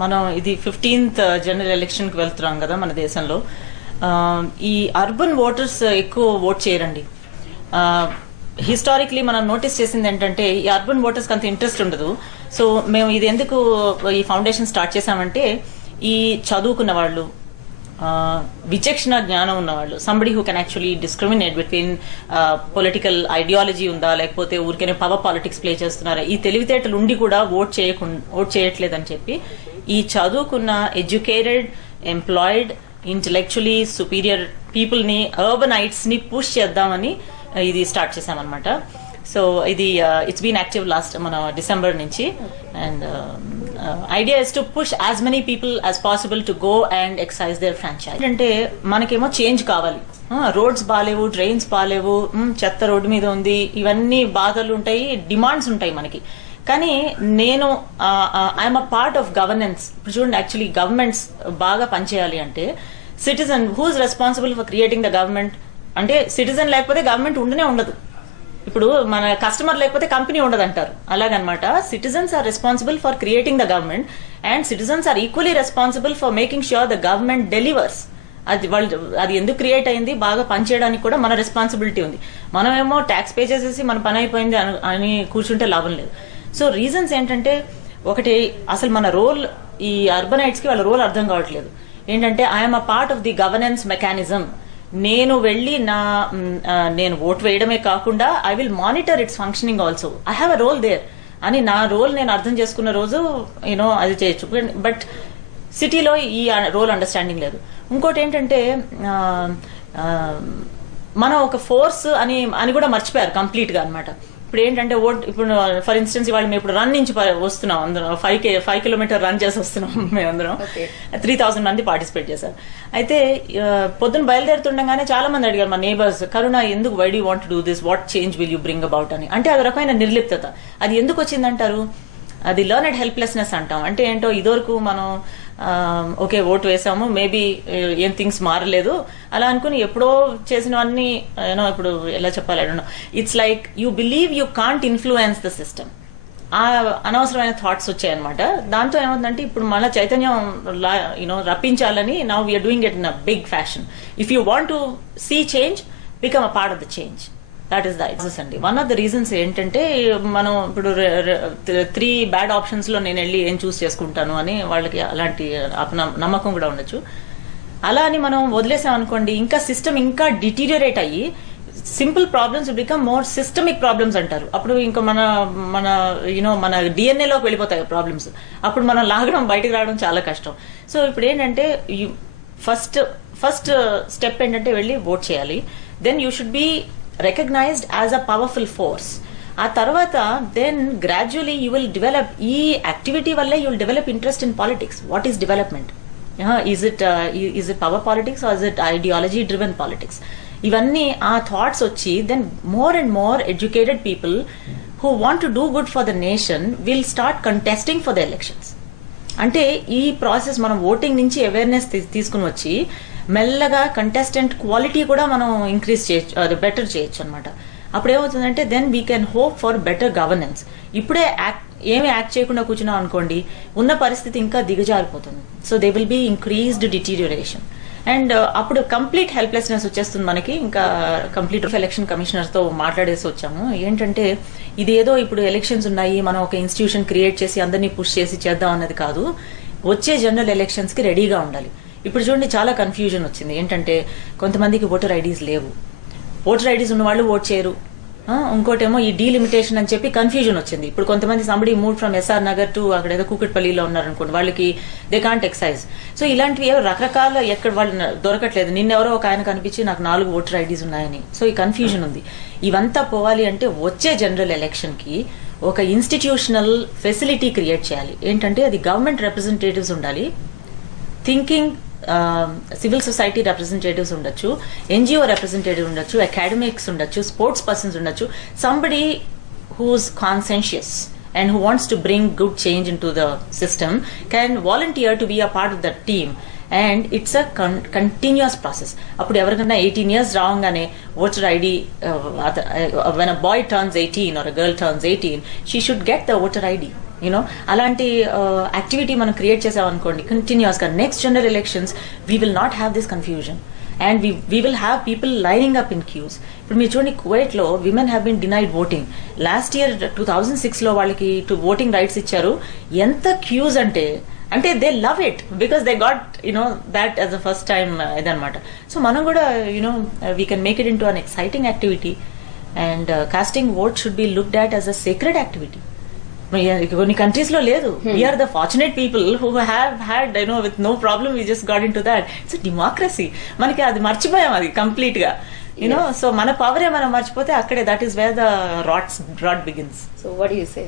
మనం ఇది 15th general election కి వెళ్తున్నాం కదా మన దేశంలో. ఈ అర్బన్ ఓటర్స్ ఎక్కువ ఓట్ చేయరండి. హిస్టారిక్లీ మనం నోటీస్ చేసింది ఏంటంటే ఈ అర్బన్ ఓటర్స్ అంత ఇంట్రెస్ట్ ఉండదు. సో మేము ఇది ఎందుకు ఈ ఫౌండేషన్ స్టార్ట్ చేశామంటే ఈ చదువుకున్న వాళ్ళు, విచక్షణ జ్ఞానం ఉన్నవాళ్ళు, somebody who can actually discriminate between political ideology ఉందా లేకపోతే ఊరికే పవర్ పాలిటిక్స్ ప్లే చేస్తున్నారా, ఈ తెలివితేటలు ఉండి కూడా ఓట్ చేయట్లేదని చెప్పి ఈ చదువుకున్న educated, employed, intellectually superior people ని, అర్బనైట్స్ ని పుష్ చేద్దామని ఇది స్టార్ట్ చేశామన్నమాట. సో ఇది ఇట్స్ బీన్ యాక్టివ్ లాస్ట్ మన డిసెంబర్ నుంచి. And idea is to push as many people as possible to go and exercise their franchise. అంటే మనకేమో చేంజ్ కావాలి. రోడ్స్ బాగాలేవు, డ్రైన్స్ బాగాలేవు, చెత్త రోడ్డు మీద ఉంది, ఇవన్నీ బాధలు ఉంటాయి, డిమాండ్స్ ఉంటాయి మనకి. కానీ నేను I'm a part of governance. ఇప్పుడు చూడండి, యాక్చువల్లీ గవర్నమెంట్స్ బాగా పనిచేయాలి అంటే citizen who is responsible for creating the government. అంటే సిటిజన్ లేకపోతే గవర్నమెంట్ ఉండనే ఉండదు. ఇప్పుడు మన కస్టమర్ లేకపోతే కంపెనీ ఉండదు అంటారు, అలాగనమాట. Citizens are responsible for creating the government and citizens are equally responsible for making sure the government delivers. అది ఎందుకు క్రియేట్ అయింది, బాగా పనిచేయడానికి కూడా మన రెస్పాన్సిబిలిటీ ఉంది. మనమేమో ట్యాక్స్ పే చేసేసి మన పని అయిపోయింది అని కూర్చుంటే లాభం లేదు. సో రీజన్స్ ఏంటంటే, ఒకటి అసలు మన రోల్, ఈ అర్బనైట్స్ కి వాళ్ళ రోల్ అర్థం కావట్లేదు. ఏంటంటే I'm a part of the governance mechanism. నేను వెళ్లి నేను ఓట్ వేయడమే కాకుండా I will monitor its functioning also. I have a role there అని నా రోల్ నేను అర్థం చేసుకున్న రోజు యూనో అది చేయొచ్చు. బట్ సిటీలో ఈ రోల్ అండర్స్టాండింగ్ లేదు. ఇంకోటి ఏంటంటే మనం ఒక ఫోర్స్ అని కూడా మర్చిపోయారు కంప్లీట్ గా అనమాట. ఇప్పుడు ఏంటంటే ఇప్పుడు ఫర్ ఇన్స్టెన్స్ ఇవాళ మేము ఇప్పుడు రన్ నుంచి వస్తున్నాం, అందరం 5 కిలోమీటర్ రన్ చేసి వస్తున్నాం. మేమందరం 3000 మంది పార్టిసిపేట్ చేశారు. అయితే పొద్దున బయలుదేరుతుండగానే చాలా మంది అడిగారు మా నేబర్స్, కరుణ ఎందుకు, why do want do this, what change will you bring about అని. అంటే అది రకమైన నిర్లిప్తత. అది ఎందుకు వచ్చిందంటారు? అది లర్నెడ్ హెల్ప్లెస్నెస్ అంటాం. అంటే ఏంటో, ఇదివరకు మనం ఓకే ఓటు వేసాము, మేబీ ఏం థింగ్స్ మారలేదు అలా అనుకుని ఎప్పుడో చేసినవన్నీ యూనో ఇప్పుడు ఎలా చెప్పాలి, it's like you believe you can't influence the system. ఆ అనవసరమైన థాట్స్ వచ్చాయన్నమాట. దాంతో ఏమవుతుందంటే ఇప్పుడు మళ్ళీ చైతన్యం రప్పించాలని now we are doing it in a big fashion. If you want to see change, become a part of the change. That is the ఎగ్జస్ అండి. వన్ ఆఫ్ ద రీజన్స్ ఏంటంటే, మనం ఇప్పుడు 3 బ్యాడ్ ఆప్షన్స్ లో నేను వెళ్ళి ఏం చూస్ చేసుకుంటాను అని వాళ్ళకి అలాంటి నమ్మకం కూడా ఉండొచ్చు. అలా అని మనం వదిలేసాం అనుకోండి, ఇంకా సిస్టమ్ ఇంకా డిటీరియేట్ అయ్యి simple problems become more systemic problems అంటారు. అప్పుడు ఇంకా మన డిఎన్ఏలోకి వెళ్ళిపోతాయి ప్రాబ్లమ్స్. అప్పుడు మనం లాగడం, బయటకు రావడం చాలా కష్టం. సో ఇప్పుడు ఏంటంటే ఫస్ట్ స్టెప్ ఏంటంటే వెళ్ళి ఓట్ చేయాలి. Then you should be recognized as a powerful force. ఆ తర్వాత then gradually you will develop, ఈ యాక్టివిటీ వల్ల you will develop interest in politics. What is development? Is it power politics or is it ideology driven politics? ఇవన్నీ ఆ thoughts వచ్చి then more and more educated people who want to do good for the nation will start contesting for the elections. అంటే ఈ process మనం voting నుంచి awareness తీసుకుని వచ్చి మెల్లగా కంటెస్టెంట్ క్వాలిటీ కూడా మనం ఇంక్రీజ్ చేయొచ్చు, అది బెటర్ చేయొచ్చు అనమాట. అప్పుడు ఏమవుతుందంటే then we can hope for better governance. ఇప్పుడే ఏమి యాక్ట్ చేయకుండా కూర్చున్నాం అనుకోండి, ఉన్న పరిస్థితి ఇంకా దిగజారిపోతుంది. So they will be increased deterioration and అప్పుడు కంప్లీట్ హెల్ప్లెస్నెస్ వచ్చేస్తుంది మనకి. ఇంకా కంప్లీట్ ఎలక్షన్ కమిషనర్ తో మాట్లాడేసి వచ్చాము. ఏంటంటే ఇది ఏదో ఇప్పుడు ఎలక్షన్స్ ఉన్నాయి, మనం ఒక ఇన్స్టిట్యూషన్ క్రియేట్ చేసి అందరినీ పుష్ చేసి చేద్దాం అన్నది కాదు. వచ్చే జనరల్ ఎలక్షన్స్ కి రెడీగా ఉండాలి. ఇప్పుడు చూడండి, చాలా కన్ఫ్యూజన్ వచ్చింది. ఏంటంటే కొంతమందికి ఓటర్ ఐడీస్ లేవు, ఓటర్ ఐడీస్ ఉన్న వాళ్ళు ఓట్ చేయరు. ఇంకోటేమో ఈ డీలిమిటేషన్ అని చెప్పి కన్ఫ్యూజన్ వచ్చింది. ఇప్పుడు కొంతమంది somebody move from SR Nagar to అక్కడ ఏదో కూకట్పల్లిలో ఉన్నారనుకోండి, వాళ్ళకి దే కాంట్ ఎక్సైజ్. సో ఇలాంటివి ఏవో రకరకాల ఎక్కడ వాళ్ళు దొరకట్లేదు. నిన్నెవరో ఒక ఆయన కనిపించి నాకు 4 ఓటర్ ఐడీస్ ఉన్నాయని. సో ఈ కన్ఫ్యూజన్ ఉంది. ఇవంతా పోవాలి అంటే వచ్చే జనరల్ ఎలక్షన్ కి ఒక ఇన్స్టిట్యూషనల్ ఫెసిలిటీ క్రియేట్ చేయాలి. ఏంటంటే అది గవర్నమెంట్ రిప్రజెంటేటివ్స్ ఉండాలి, థింకింగ్ సివిల్ సొసైటీ రిప్రజెంటేటివ్స్ ఉండొచ్చు, ఎన్జిఓ రిప్రజెంటేటివ్ ఉండొచ్చు, అకాడమిక్స్ ఉండొచ్చు, స్పోర్ట్స్ పర్సన్స్ ఉండొచ్చు. Somebody who's conscientious and who wants to bring good change into the system can volunteer to be a part of that team. And it's a continuous process. Appudu evarikana 18 years raavangane voter ID, when a boy turns 18 or a girl turns 18, she should get the voter ID. You know అలాంటి activity మనం create చేసామనుకోండి continuous గా next general elections we will not have this confusion and we will have people lining up in queues. ఇప్పుడు మీరు చూడండి Kuwait లో women have been denied voting. Last year 2006 లో వాళ్ళకి ఓటింగ్ రైట్స్ ఇచ్చారు. ఎంత క్యూస్ అంటే they love it because they got that as the first time ఇదనమాట. సో మనం కూడా we can make it in to an exciting activity and casting vote should be looked at as a secret activity. కొన్ని countries లో లేదు. We are the fortunate people who have had with no problem we just got into that. It's democracy. మనకి అది మర్చిపోయాం అది complete గా so మన పవరే మనం మర్చిపోతే అక్కడే that is where the rot begins. So what you say?